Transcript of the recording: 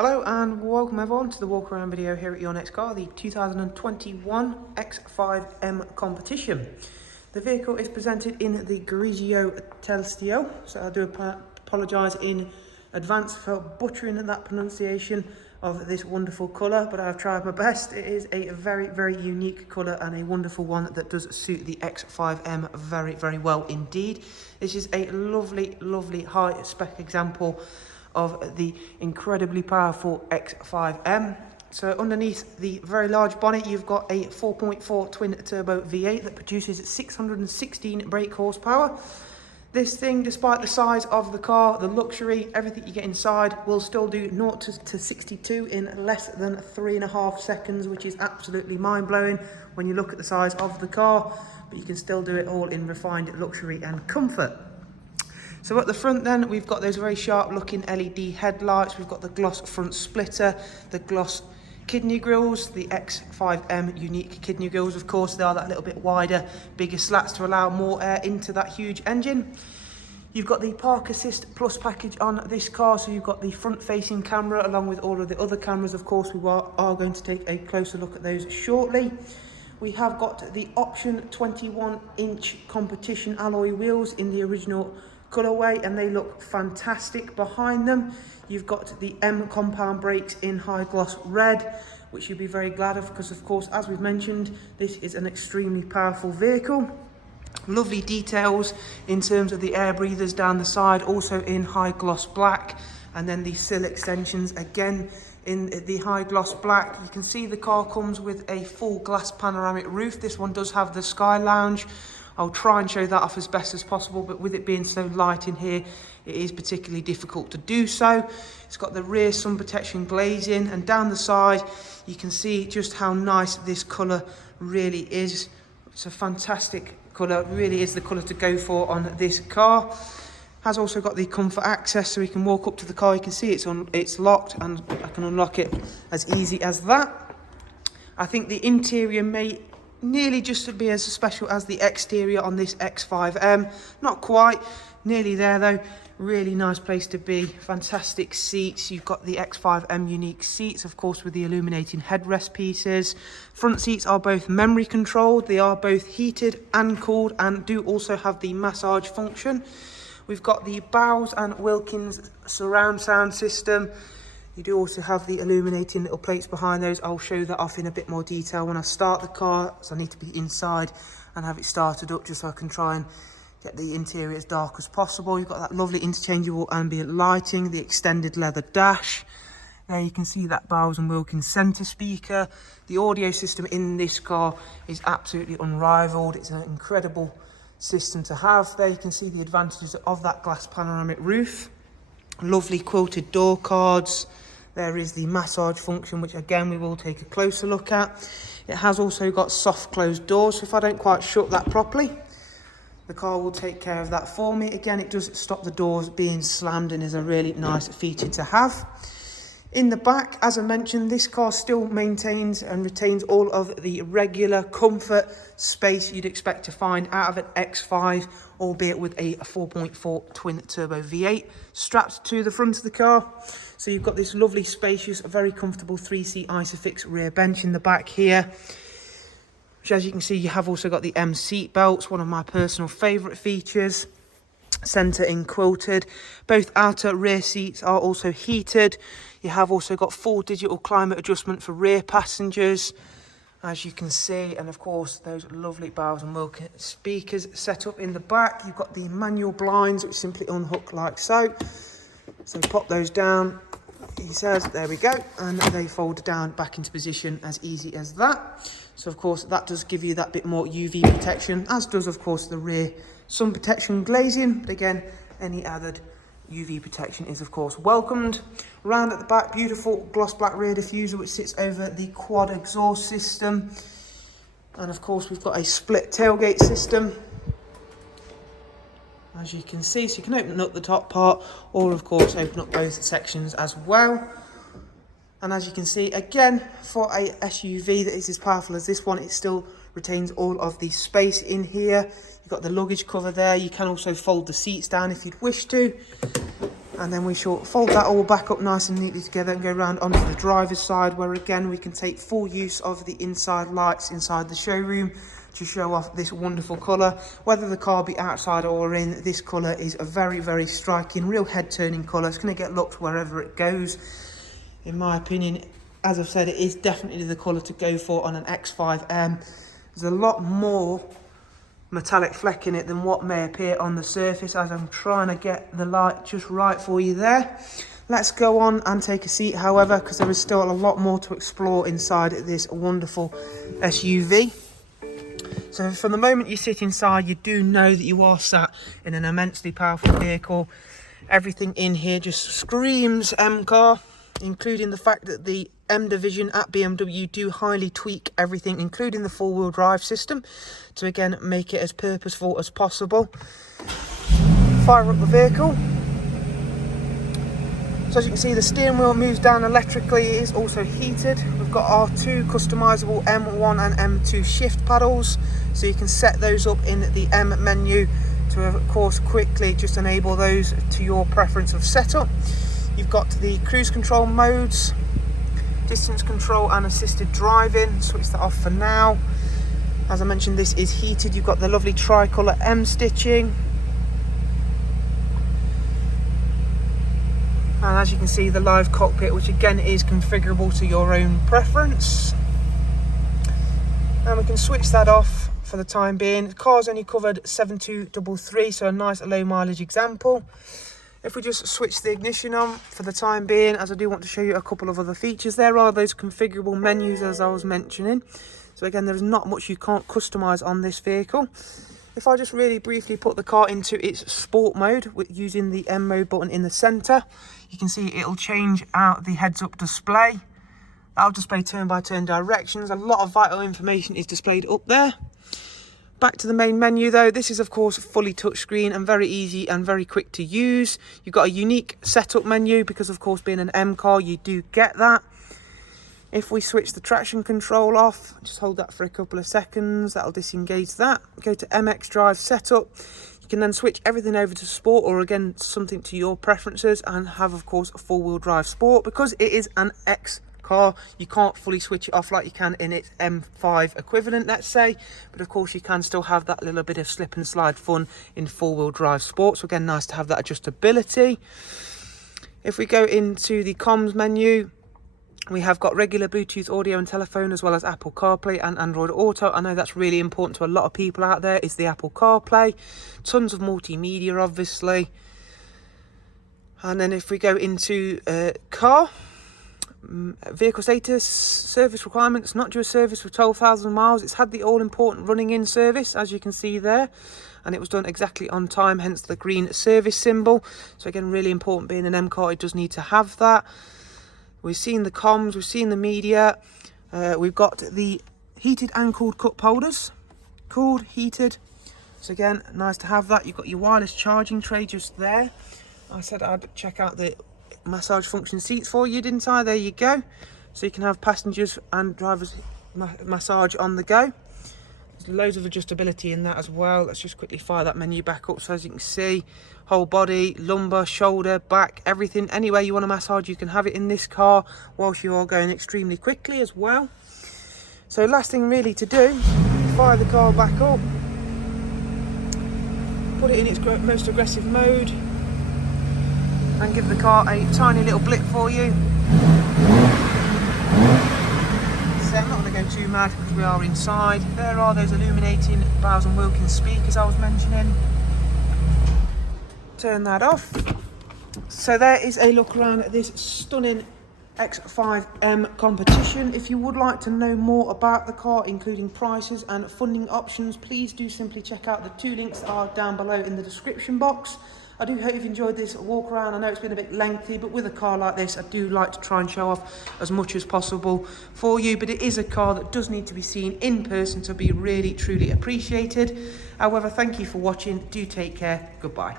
Hello and welcome everyone to the walk around video here at Your Next Car, the 2021 X5M competition. The vehicle is presented in the Grigio Telestio, so I do apologise in advance for butchering that pronunciation of this wonderful colour, but I've tried my best. It is a very unique colour and a wonderful one that does suit the X5M very well indeed. This is a lovely high spec example of the incredibly powerful X5M. So underneath the very large bonnet, you've got a 4.4 twin turbo V8 that produces 616 brake horsepower. This thing, despite the size of the car, the luxury, everything you get inside, will still do 0 to 62 in less than 3.5 seconds, which is absolutely mind-blowing when you look at the size of the car, but you can still do it all in refined luxury and comfort. So at the front then, we've got those very sharp looking LED headlights, we've got the gloss front splitter, the gloss kidney grills, the X5M unique kidney grills, of course. They are that little bit wider, bigger slats to allow more air into that huge engine. You've got the Park Assist Plus package on this car, so you've got the front facing camera along with all of the other cameras. Of course, we are going to take a closer look at those shortly. We have got the option 21-inch competition alloy wheels in the original colourway, and they look fantastic. Behind them you've got the M compound brakes in high gloss red, which you'll be very glad of because, of course, as we've mentioned, this is an extremely powerful vehicle. Lovely details in terms of the air breathers down the side, also in high gloss black, and then the sill extensions again in the high gloss black. You can see the car comes with a full glass panoramic roof. This one does have the Sky Lounge. I'll try and show that off as best as possible, but with it being so light in here, it is particularly difficult to do so. It's got the rear sun protection glazing, and down the side, you can see just how nice this colour really is. It's a fantastic colour, really is the colour to go for on this car. Has also got the comfort access, so we can walk up to the car. You can see it's locked, and I can unlock it as easy as that. I think the interior may nearly just to be as special as the exterior on this X5M. Not quite, nearly there though. Really nice place to be. Fantastic seats. You've got the X5M unique seats, of course, with the illuminating headrest pieces. Front seats are both memory controlled. They are both heated and cooled and do also have the massage function. We've got the Bowes and Wilkins surround sound system. You do also have the illuminating little plates behind those. I'll show that off in a bit more detail when I start the car, so I need to be inside and have it started up just so I can try and get the interior as dark as possible. You've got that lovely interchangeable ambient lighting, the extended leather dash. There you can see that Bowes and Wilkins centre speaker. The audio system in this car is absolutely unrivaled. It's an incredible system to have. There you can see the advantages of that glass panoramic roof. Lovely quilted door cards. There is the massage function, which again we will take a closer look at. It has also got soft closed doors, so if I don't quite shut that properly, the car will take care of that for me. Again, it does stop the doors being slammed and is a really nice feature to have. In the back, as I mentioned, this car still maintains and retains all of the regular comfort space you'd expect to find out of an X5, albeit with a 4.4 twin turbo V8 strapped to the front of the car. So you've got this lovely, spacious, very comfortable 3-seat Isofix rear bench in the back here, which, as you can see, you have also got the M seat belts, one of my personal favourite features. Centre in quilted. Both outer rear seats are also heated. You have also got full digital climate adjustment for rear passengers, as you can see, and of course those lovely Bowes and Wilkins speakers set up in the back. You've got the manual blinds, which simply unhook like so. So pop those down, he says, there we go, and they fold down back into position as easy as that. So of course that does give you that bit more UV protection, as does of course the rear sun protection glazing, but again, any added UV protection is of course welcomed. Round at the back, beautiful gloss black rear diffuser which sits over the quad exhaust system, and of course we've got a split tailgate system, as you can see, so you can open up the top part or of course open up both sections as well. And as you can see, again, for a SUV that is as powerful as this one, it still retains all of the space in here. You've got the luggage cover there. You can also fold the seats down if you'd wish to. And then we shall fold that all back up nice and neatly together and go around onto the driver's side, where again we can take full use of the inside lights inside the showroom to show off this wonderful colour. Whether the car be outside or in, this colour is a very, very striking, real head turning colour. It's going to get looked wherever it goes. In my opinion, as I've said, it is definitely the colour to go for on an X5M. There's a lot more metallic fleck in it than what may appear on the surface, as I'm trying to get the light just right for you there. Let's go on and take a seat, however, because there is still a lot more to explore inside this wonderful SUV. So from the moment you sit inside, you do know that you are sat in an immensely powerful vehicle. Everything in here just screams M car, including the fact that the M division at BMW do highly tweak everything, including the four-wheel drive system, to again make it as purposeful as possible. Fire up the vehicle. So as you can see, the steering wheel moves down electrically. It is also heated. We've got our two customizable M1 and M2 shift paddles, so you can set those up in the M menu to, of course, quickly just enable those to your preference of setup. You've got the cruise control modes, distance control and assisted driving. Switch that off for now. As I mentioned, this is heated. You've got the lovely tricolour M stitching. And as you can see, the live cockpit, which again is configurable to your own preference. And we can switch that off for the time being. The car's only covered 7233, so a nice low mileage example. If we just switch the ignition on for the time being, as I do want to show you a couple of other features, there are those configurable menus as I was mentioning. So again, there is not much you can't customise on this vehicle. If I just really briefly put the car into its sport mode using the M mode button in the centre, you can see it'll change out the heads-up display. That'll display turn-by-turn directions. A lot of vital information is displayed up there. Back to the main menu though, this is of course fully touchscreen and very easy and very quick to use. You've got a unique setup menu because of course being an M car you do get that. If we switch the traction control off, just hold that for a couple of seconds, that'll disengage that. Go to MX Drive setup. You can then switch everything over to sport, or again something to your preferences, and have of course a four-wheel drive sport. Because it is an X car, you can't fully switch it off like you can in its M5 equivalent, let's say, but of course you can still have that little bit of slip and slide fun in four-wheel drive sport. So again, nice to have that adjustability. If we go into the comms menu, we have got regular Bluetooth audio and telephone, as well as Apple CarPlay and Android Auto. I know that's really important to a lot of people out there, is the Apple CarPlay. Tons of multimedia, obviously. And then if we go into car, vehicle status, service requirements, not due a service for 12,000 miles. It's had the all-important running in service, as you can see there, and it was done exactly on time, hence the green service symbol. So again, really important, being an M car, it does need to have that. We've seen the comms, we've seen the media, we've got the heated and cooled cup holders, cooled, heated, so again, nice to have that. You've got your wireless charging tray just there. I said I'd check out the massage function seats for you, didn't I? There you go. So you can have passengers and drivers massage on the go. There's loads of adjustability in that as well. Let's just quickly fire that menu back up. So as you can see, whole body, lumbar, shoulder, back, everything. Anywhere you want to massage, you can have it in this car whilst you are going extremely quickly as well. So last thing really to do, fire the car back up, put it in its most aggressive mode, and give the car a tiny little blip for you. So I'm not going to go too mad because we are inside. There are those illuminating Bowers & Wilkins speakers I was mentioning. Turn that off. So there is a look around at this stunning X5M competition. If you would like to know more about the car, including prices and funding options, please do simply check out the two links that are down below in the description box. I do hope you've enjoyed this walk around. I know it's been a bit lengthy, but with a car like this, I do like to try and show off as much as possible for you. But it is a car that does need to be seen in person to be really, truly appreciated. However, thank you for watching. Do take care. Goodbye.